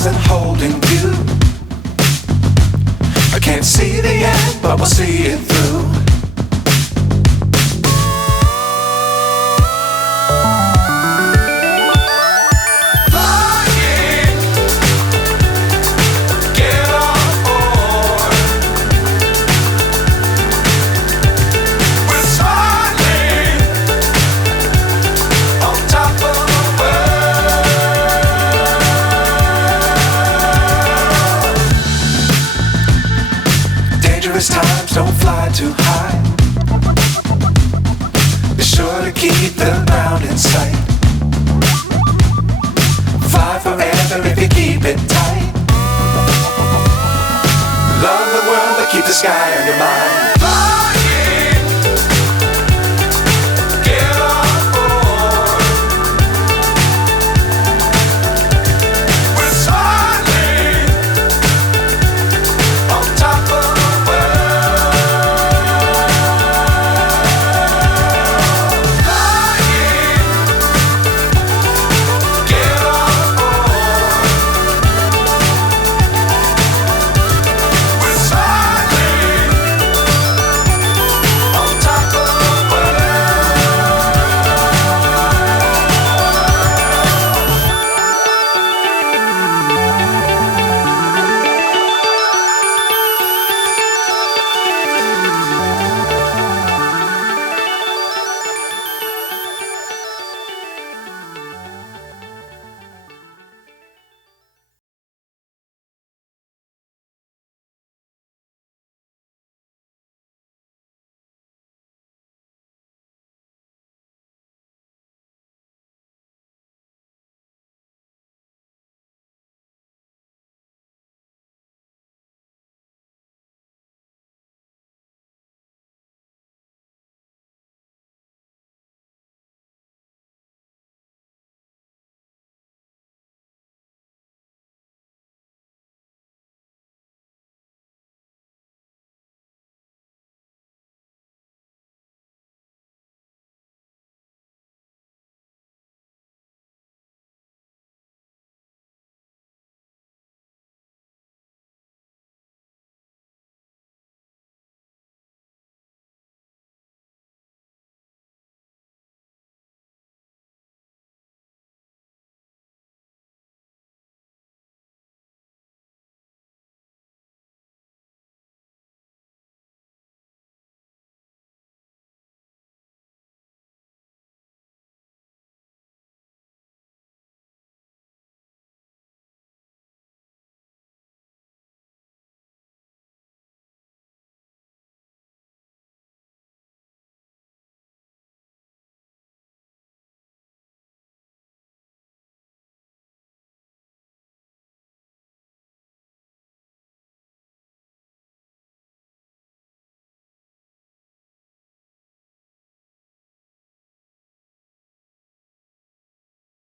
stars and holding you. I can't see the end, but we'll see it through. Times don't fly too high. Be sure to keep the ground in sight. Fly forever if you keep it tight. Love the world but keep the sky on your mind.